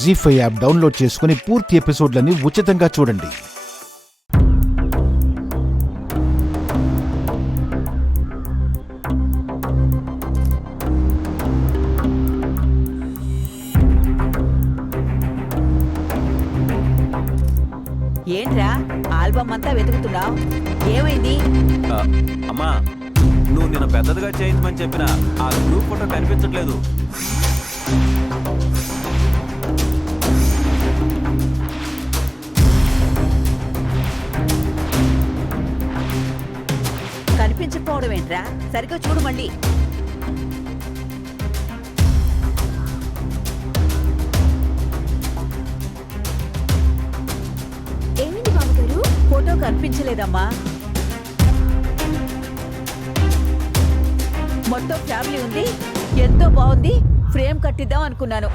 జీ5 app download చేసుకుని పూర్తి ఎపిసోడ్లని ఉచితంగా చూడండి. ఏంట్రా ఆల్బమ్ అంతా వెతుకుతున్నావు? ఏమైంది? అమ్మా, నువ్వు నిన్న పెద్దదిగా చేయించమని చెప్పిన ఆ గ్రూప్ ఫోటో కనిపించట్లేదు. కనిపించకపోవడం ఏంట్రా? సరిగ్గా చూడు మళ్ళీ. ఏమిటి బాబుగారు? ఫోటో కనిపించలేదమ్మా. మొత్తం ఫ్యామిలీ ఉంది, ఎంతో బాగుంది, ఫ్రేమ్ కట్టిద్దాం అనుకున్నాను.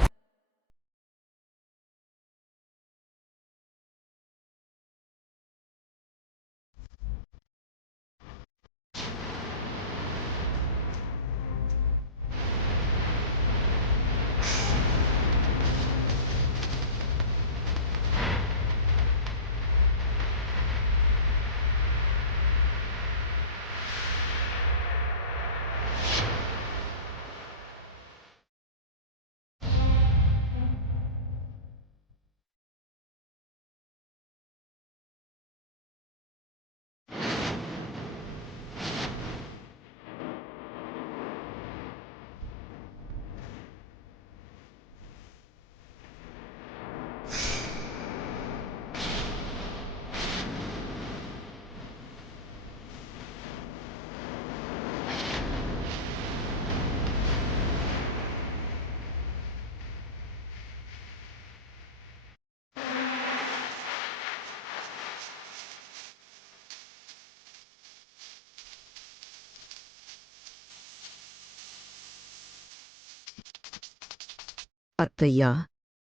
అత్తయ్య,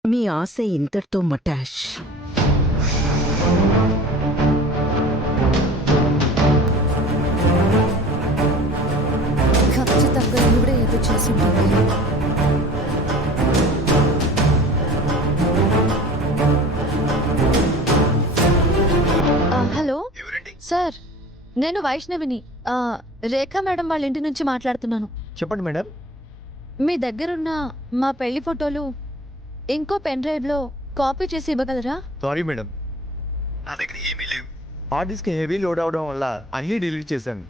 మీ ఆశ ఇంతటితో మటాష్. ఖచ్చితంగా ఇవిడే ఏదో చేసి ఉంటుంది. హలో సార్, నేను వైష్ణవిని. రేఖా మేడం వాళ్ళ ఇంటి నుంచి మాట్లాడుతున్నాను. చెప్పండి మేడం. మీ దగ్గరున్న మా పెళ్లి ఫోటోలు ఇంకో పెన్ డ్రైవ్లో కాపీ చేసి ఇవ్వగలరా? సారీ మేడం, నా దగ్గర ఏమీ లేవు. హార్డ్ డిస్క్ హెవీ లోడ్ అవడం వల్ల అన్నీ డిలీట్ చేశాను.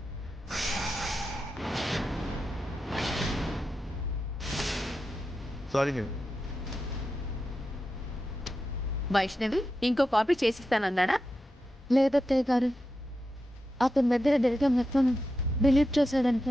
Sorry madam. వైష్ణవి ఇంకో కాపీ చేసిస్తానన్నాడా? లేదత్తయ్య గారు, అతని దగ్గర డేటా మొత్తం డిలీట్ చేశాడంట.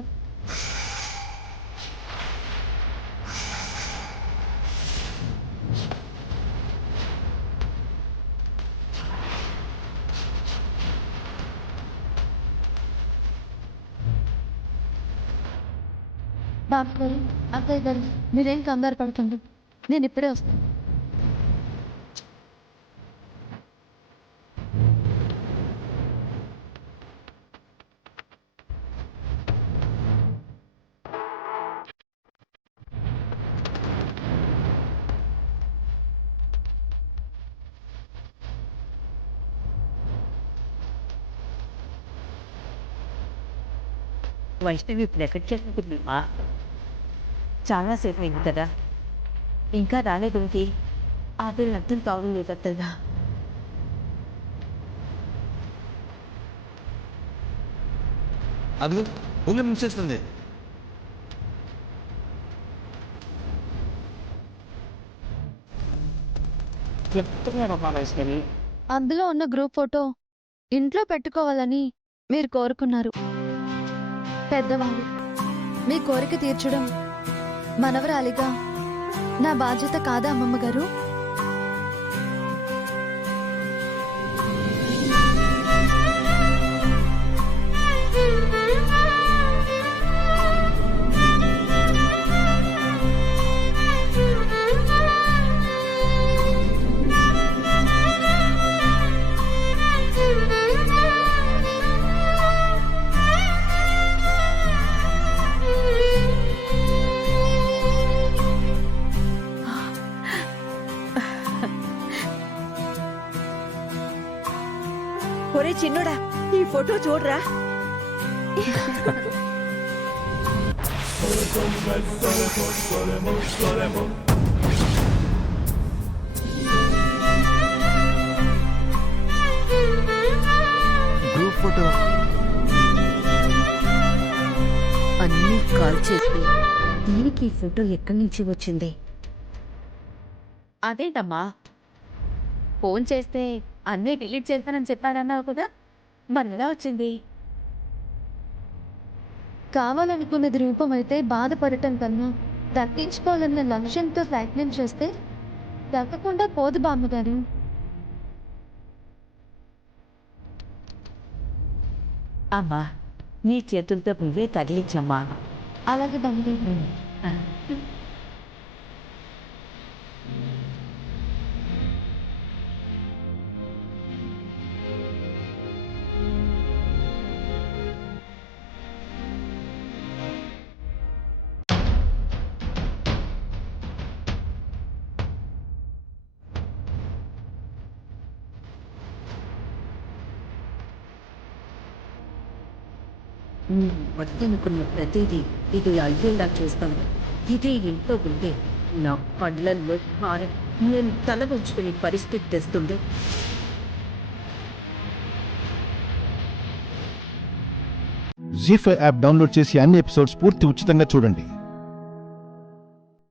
బాబు గారు, అత్తయ్య గారు, మీరేం కంగారు పడుతుంది, నేను ఇప్పుడే వస్తాను. వైష్ణవి ఇప్పుడు ఎక్కడ చేసుకుంటున్నామా? చాలాసేపు అయింది కదా, ఇంకా రాలేదుంటి. ఆ పిల్లలు అర్థం కావడం కదా. అది ఊళ్ళో మించేస్తుంది. అందులో ఉన్న గ్రూప్ ఫోటో ఇంట్లో పెట్టుకోవాలని మీరు కోరుకున్నారు. పెద్దవాళ్ళు, మీ కోరిక తీర్చడం మనవరాలిగా నా బాధ్యత కాదా అమ్మమ్మ గారు? చిన్నోడా ఈ ఫోటో చూడరా. Group photo. అన్నీ కాల్ చేసి దీనికి ఈ ఫోటో ఎక్కడి నుంచి వచ్చింది? అదేంటమ్మా ఫోన్ చేస్తే అన్నీ డిలీట్ చేస్తానని చెప్పానన్నావు కదా, మరి ఎలా వచ్చింది? కావాలనుకున్నది రూపం అయితే బాధపడటం కన్నా దక్కించుకోవాలన్న లక్ష్యంతో ప్రయత్నం చేస్తే దక్కకుండా పోదు బామ్మగారు. అమ్మా నీ చేతులతో నువ్వే తగిలించమ్మా. అలాగే బామ్మగారు. వద్దనుకున్న ప్రతిదీ ఇది అయ్యేలా చూస్తాను. ఇదే ఇంట్లో ఉంటే నా పళ్ళల్లో నేను తల ఉంచుకునే పరిస్థితి తెస్తుంది. జీ5 యాప్ డౌన్లోడ్ చేసి అన్ని ఎపిసోడ్స్ పూర్తి ఉచితంగా చూడండి.